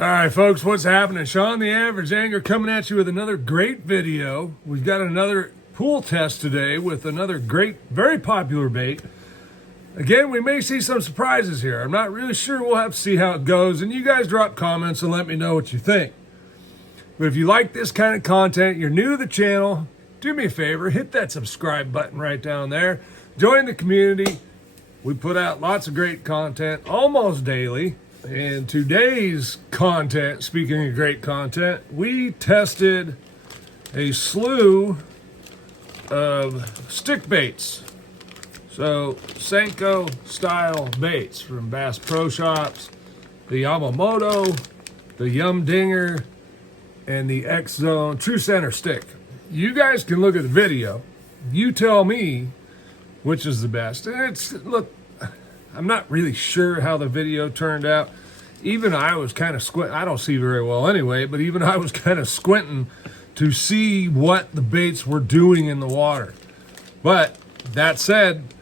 All right, folks, what's happening? Sean the Average Angler coming at you with another great video. We've got another pool test today with another great, very popular bait. Again, we may see some surprises here. I'm not really sure. We'll have to see how it goes. And you guys drop comments and let me know what you think. But if you like this kind of content, you're new to the channel, do me a favor, hit that subscribe button right down there. Join the community. We put out lots of great content almost daily. And today's content, speaking of great content, we tested a slew of stick baits. So Senko style baits from Bass Pro Shops, the Yamamoto, the Yum Dinger, and the Xzone True Center Stick. You guys can look at the video. You tell me which is the best. And look, I'm not really sure how the video turned out. Even I was kind of squinting. I don't see very well anyway, but even I was kind of squinting to see what the baits were doing in the water. But that said,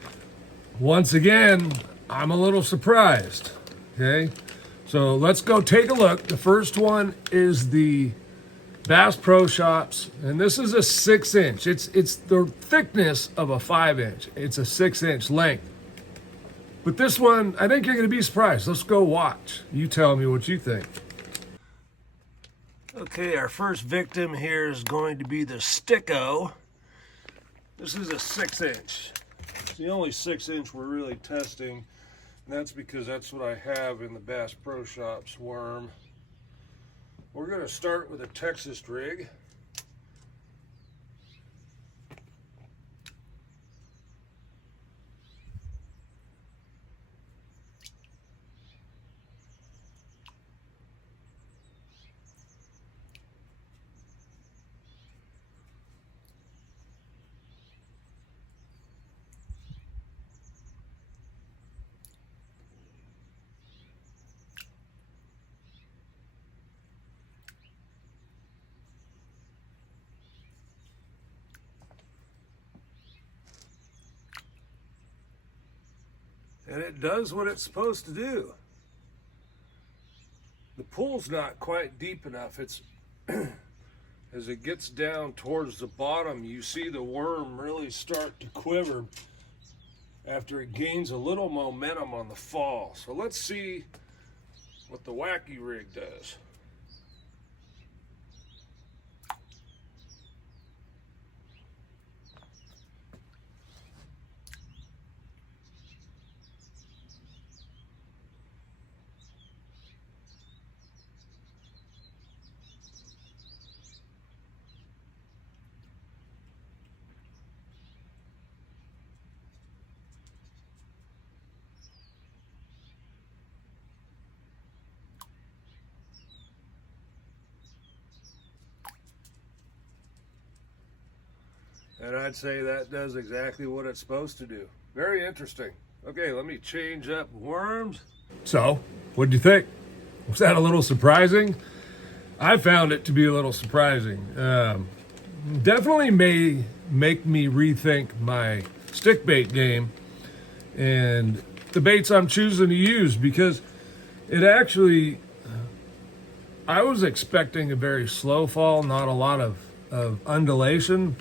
once again, I'm a little surprised. Okay, so let's go take a look. The first one is the Bass Pro Shops, and this is a 6-inch. It's the thickness of a 5-inch. It's a 6-inch length. But this one, I think you're going to be surprised. Let's go watch. You tell me what you think. Okay, our first victim here is going to be the Stikko. This is a 6-inch. It's the only 6-inch we're really testing, and that's because that's what I have in the Bass Pro Shops worm. We're going to start with a Texas rig. And it does what it's supposed to do. The pool's not quite deep enough. It's as it gets down towards the bottom, you see the worm really start to quiver after it gains a little momentum on the fall. So let's see what the wacky rig does. And I'd say that does exactly what it's supposed to do. Very interesting. Okay, let me change up worms. So, what'd you think? Was that a little surprising? I found it to be a little surprising. Definitely may make me rethink my stick bait game and the baits I'm choosing to use, because it actually, I was expecting a very slow fall, not a lot of undulation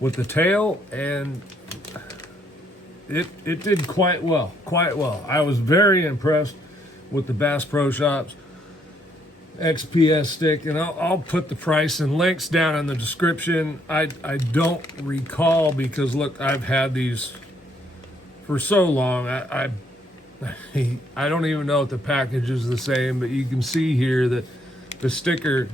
with the tail, and it did quite well. I was very impressed with the Bass Pro Shops XPS stick, and I'll put the price and links down in the description. I don't recall, because look, I've had these for so long. I don't even know if the package is the same, but you can see here that the sticker,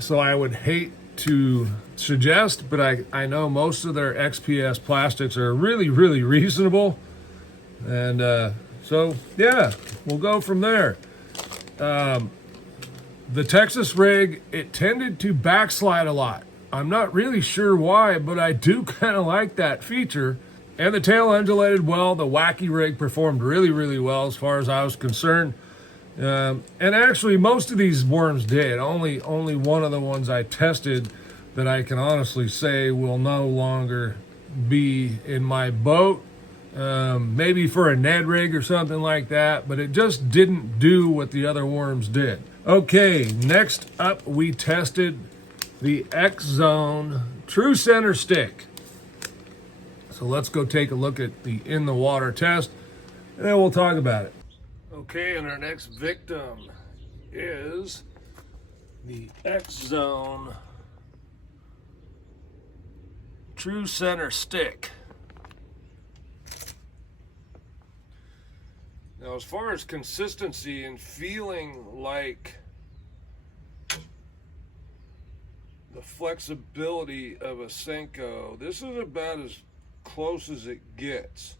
so I would hate to suggest, but I know most of their XPS plastics are really reasonable, and so yeah, we'll go from there. The Texas rig, it tended to backslide a lot. I'm not really sure why, but I do kind of like that feature. And the tail undulated well. The wacky rig performed really well as far as I was concerned. And actually, most of these worms did. Only one of the ones I tested that I can honestly say will no longer be in my boat maybe for a Ned rig or something like that, but it just didn't do what the other worms did. Okay, next up we tested the Xzone True Center Stick. So let's go take a look at the in the water test, and then we'll talk about it. Okay, and our next victim is the Xzone True Center Stick. Now, as far as consistency and feeling like the flexibility of a Senko, this is about as close as it gets.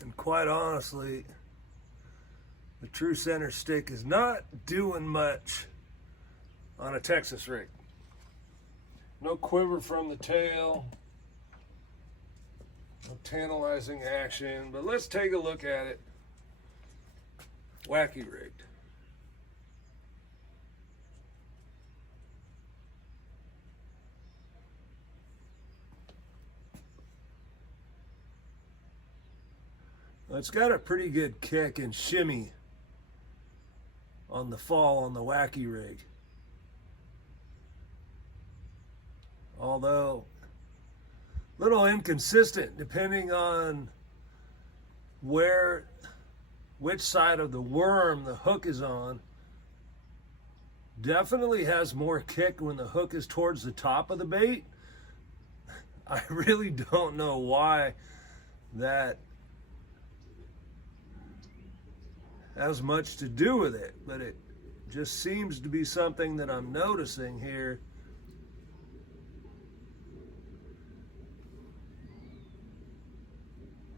And quite honestly, the True Center Stick is not doing much on a Texas rig. No quiver from the tail, no tantalizing action, but let's take a look at it wacky rigged. It's got a pretty good kick and shimmy on the fall on the wacky rig. Although a little inconsistent depending on which side of the worm the hook is on. Definitely has more kick when the hook is towards the top of the bait. I really don't know why that has much to do with it, but it just seems to be something that I'm noticing here.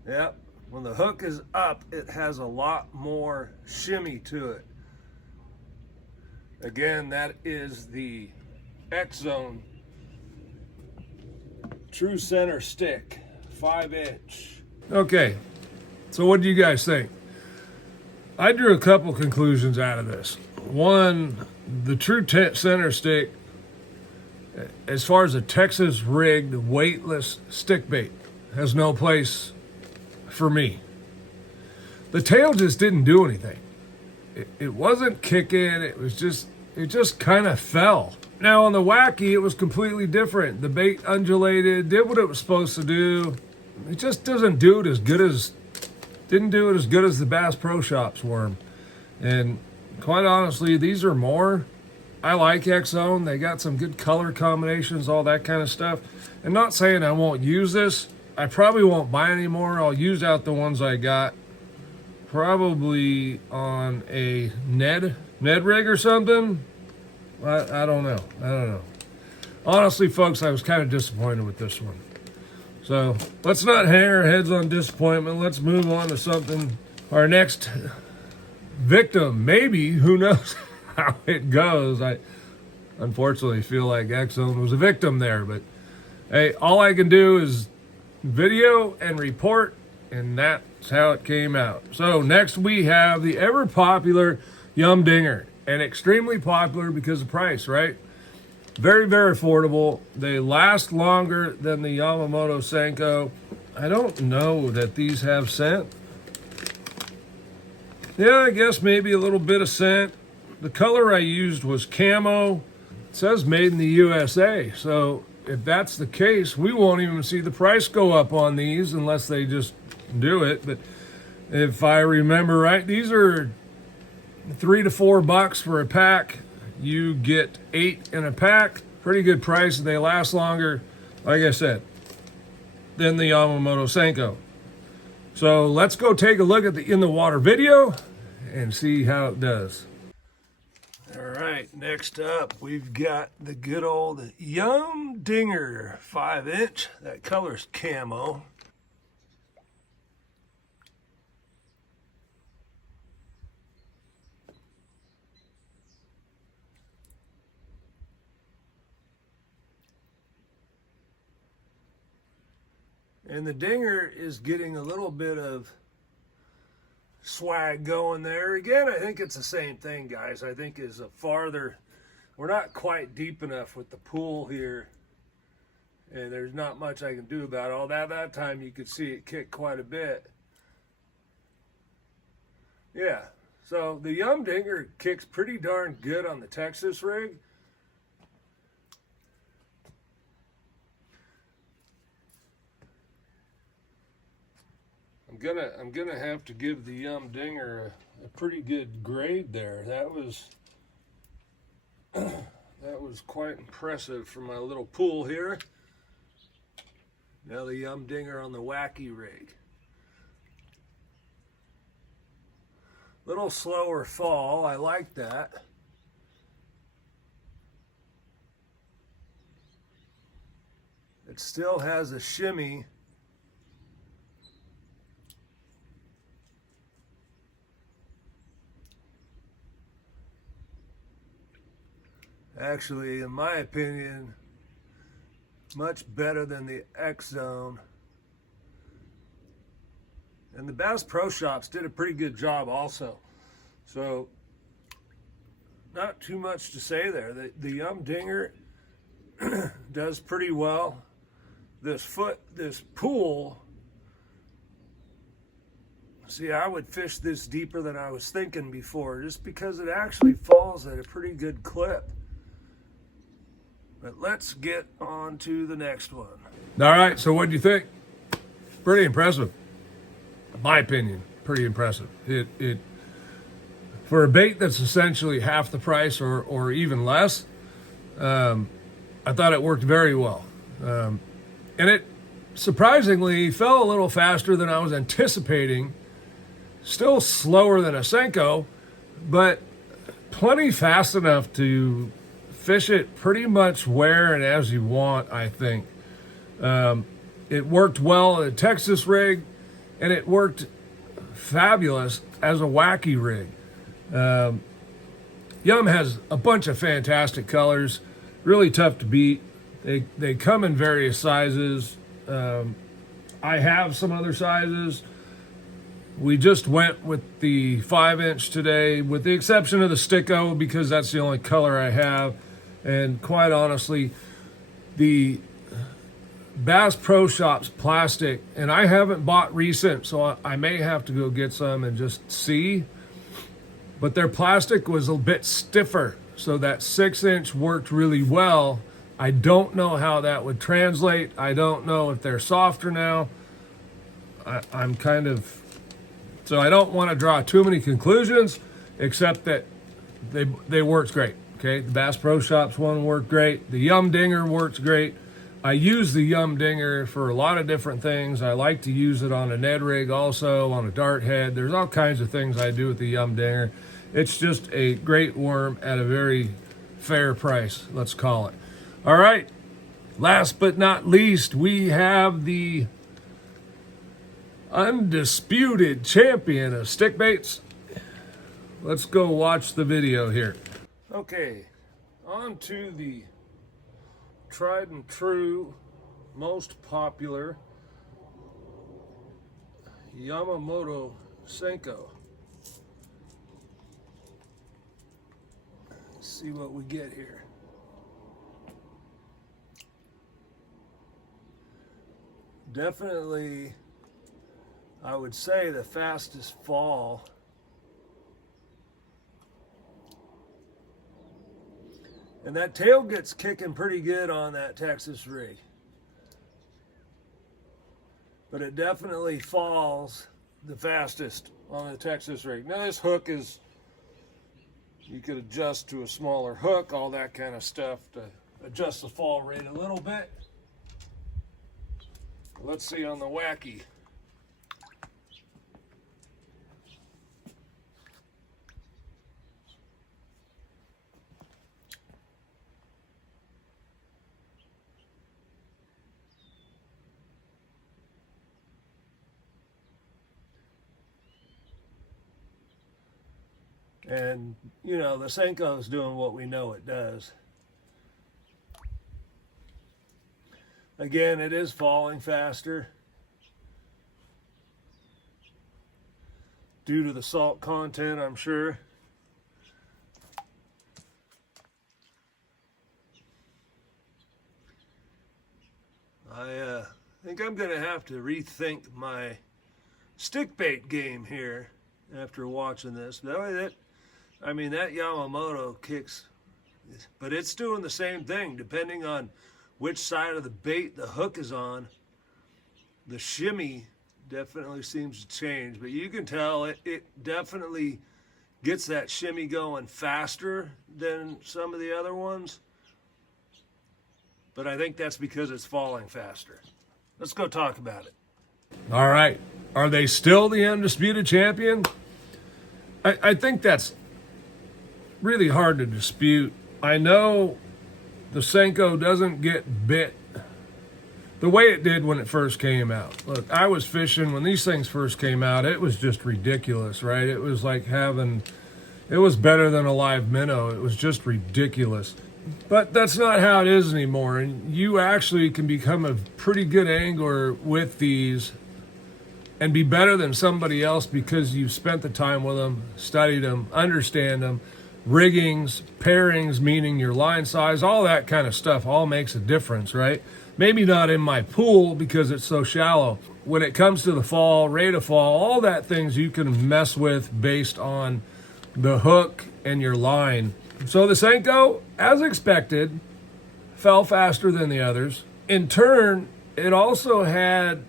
Yep, when the hook is up, it has a lot more shimmy to it. Again, that is the Xzone True Center Stick, 5-inch. Okay, so what do you guys think? I drew a couple conclusions out of this. One, the True Center Stick, as far as a Texas rigged weightless stick bait, has no place for me. The tail just didn't do anything. It wasn't kicking, it just kind of fell. Now on the wacky, it was completely different. The bait undulated, did what it was supposed to do. It just doesn't do it as good as Didn't do it as good as the Bass Pro Shops worm. And quite honestly, these are more. I like Xzone. They got some good color combinations, all that kind of stuff. And not saying I won't use this. I probably won't buy any more. I'll use out the ones I got. Probably on a Ned rig or something. I don't know. Honestly, folks, I was kind of disappointed with this one. So let's not hang our heads on disappointment. Let's move on to something. Our next victim, maybe, who knows how it goes. I unfortunately feel like Xzone was a victim there, but hey, all I can do is video and report, and that's how it came out. So next we have the ever popular Yum Dinger, and extremely popular because of price, right? Very, very affordable. They last longer than the Yamamoto Senko. I don't know that these have scent. Yeah, I guess maybe a little bit of scent. The color I used was camo. It says made in the USA. So if that's the case, we won't even see the price go up on these unless they just do it. But if I remember right, these are $3 to $4 for a pack. You get 8 in a pack. Pretty good price. They last longer, like I said, than the Yamamoto Senko. So let's go take a look at the in the water video and see how it does. All right, next up we've got the good old Yum Dinger 5-inch. That color's camo. And the dinger is getting a little bit of swag going there. Again, I think it's the same thing, guys. I think is a farther, we're not quite deep enough with the pool here, and there's not much I can do about it. All that time you could see it kick quite a bit. Yeah, so the Yum Dinger kicks pretty darn good on the Texas rig. I'm gonna have to give the Yum Dinger a pretty good grade there. That was quite impressive for my little pool here. Now the Yum Dinger on the wacky rig. Little slower fall, I like that. It still has a shimmy. Actually, in my opinion, much better than the Xzone. And the Bass Pro Shops did a pretty good job also. So, not too much to say there. The Yum Dinger does pretty well. This pool, see, I would fish this deeper than I was thinking before, just because it actually falls at a pretty good clip. But let's get on to the next one. All right, so what do you think? Pretty impressive. In my opinion, pretty impressive. It for a bait that's essentially half the price or even less, I thought it worked very well. And it surprisingly fell a little faster than I was anticipating. Still slower than a Senko, but plenty fast enough to fish it pretty much where and as you want, I think. It worked well at a Texas rig, and it worked fabulous as a wacky rig. Yum has a bunch of fantastic colors, really tough to beat. They come in various sizes. I have some other sizes. We just went with the 5-inch today, with the exception of the Stik because that's the only color I have. And quite honestly, the Bass Pro Shops plastic, and I haven't bought recent, so I may have to go get some and just see. But their plastic was a bit stiffer, so that 6-inch worked really well. I don't know how that would translate. I don't know if they're softer now. I'm kind of, so I don't want to draw too many conclusions, except that they worked great. Okay, the Bass Pro Shops one worked great. The Yum Dinger works great. I use the Yum Dinger for a lot of different things. I like to use it on a Ned rig also, on a dart head. There's all kinds of things I do with the Yum Dinger. It's just a great worm at a very fair price, let's call it. All right, last but not least, we have the undisputed champion of stick baits. Let's go watch the video here. Okay, on to the tried and true, most popular Yamamoto Senko. Let's see what we get here. Definitely, I would say the fastest fall. And that tail gets kicking pretty good on that Texas rig. But it definitely falls the fastest on the Texas rig. Now this hook is, you could adjust to a smaller hook, all that kind of stuff to adjust the fall rate a little bit. Let's see on the wacky. And, you know, the Senko's doing what we know it does. Again, it is falling faster. due to the salt content, I'm sure. I think I'm going to have to rethink my stick bait game here after watching this. I mean, that Yamamoto kicks, but it's doing the same thing depending on which side of the bait the hook is on. The shimmy definitely seems to change, but you can tell it definitely gets that shimmy going faster than some of the other ones. But I think that's because it's falling faster. Let's go talk about it. All right. Are they still the undisputed champion? I think that's really hard to dispute. I know the Senko doesn't get bit the way it did when it first came out. Look, I was fishing when these things first came out. It was just ridiculous, right? It was like it was better than a live minnow. It was just ridiculous. But that's not how it is anymore. And you actually can become a pretty good angler with these and be better than somebody else because you've spent the time with them, studied them, understand them. Riggings, pairings, meaning your line size, all that kind of stuff all makes a difference, right? Maybe not in my pool because it's so shallow. When it comes to the fall, rate of fall, all that things you can mess with based on the hook and your line. So the Senko, as expected, fell faster than the others. In turn, it also had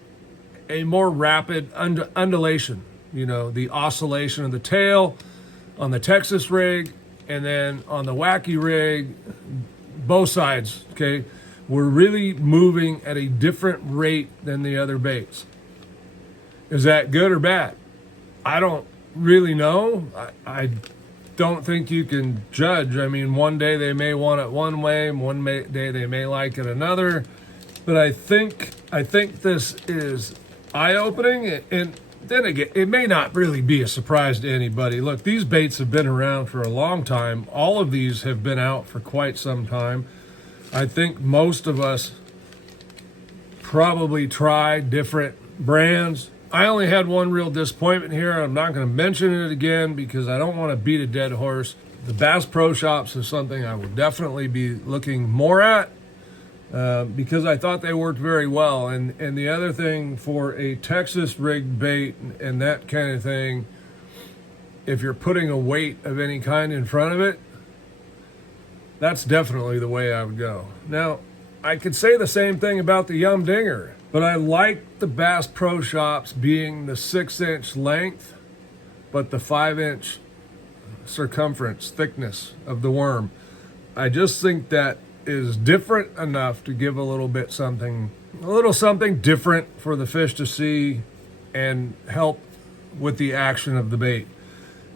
a more rapid undulation, the oscillation of the tail on the Texas rig, and then on the wacky rig, both sides, okay, were really moving at a different rate than the other baits. Is that good or bad? I don't really know. I don't think you can judge. I mean, one day they may want it one way, day they may like it another. But I think this is eye-opening, and then again, it may not really be a surprise to anybody. Look, these baits have been around for a long time. All of these have been out for quite some time. I think most of us probably tried different brands. I only had one real disappointment here. I'm not going to mention it again because I don't want to beat a dead horse. The Bass Pro Shops is something I will definitely be looking more at because I thought they worked very well. And the other thing for a Texas rig bait and that kind of thing, if you're putting a weight of any kind in front of it, that's definitely the way I would go. Now, I could say the same thing about the Yum Dinger, but I like the Bass Pro Shops being the 6-inch length, but the 5-inch circumference, thickness of the worm. I just think that is different enough to give a little something different for the fish to see and help with the action of the bait.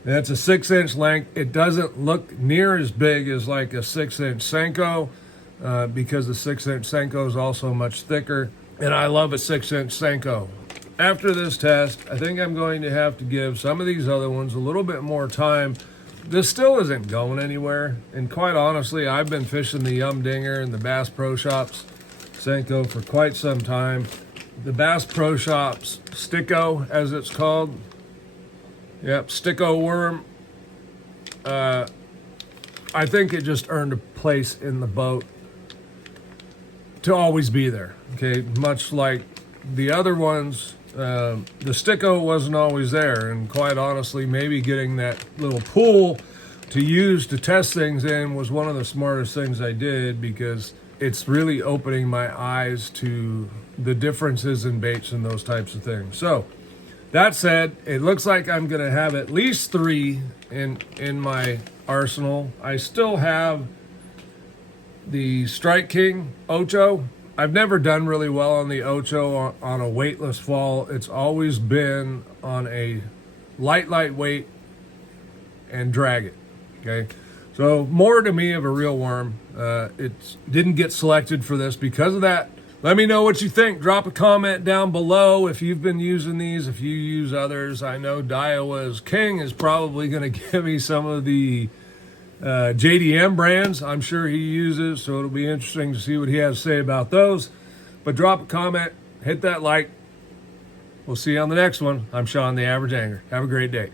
That's a 6-inch length. It doesn't look near as big as like a 6-inch Senko because the 6-inch Senko is also much thicker. And I love a 6-inch Senko. After this test, I think I'm going to have to give some of these other ones a little bit more time. This still isn't going anywhere. And quite honestly, I've been fishing the Yum Dinger and the Bass Pro Shops Senko for quite some time. The Bass Pro Shops Sticko, as it's called. Yep, Sticko worm. I think it just earned a place in the boat to always be there. Okay, much like the other ones, the Sticko wasn't always there, and quite honestly, maybe getting that little pool to use to test things in was one of the smartest things I did because it's really opening my eyes to the differences in baits and those types of things. So, that said, it looks like I'm going to have at least 3 in my arsenal. I still have the Strike King Ocho. I've never done really well on the Ocho on a weightless fall. It's always been on a light weight and drag it, okay? So more to me of a real worm. It didn't get selected for this because of that. Let me know what you think. Drop a comment down below if you've been using these, if you use others. I know Daiwa's King is probably going to give me some of the JDM brands I'm sure he uses, so it'll be interesting to see what he has to say about those. But drop a comment, hit that like, We'll see you on the next one. I'm Sean, the Average Angler. Have a great day.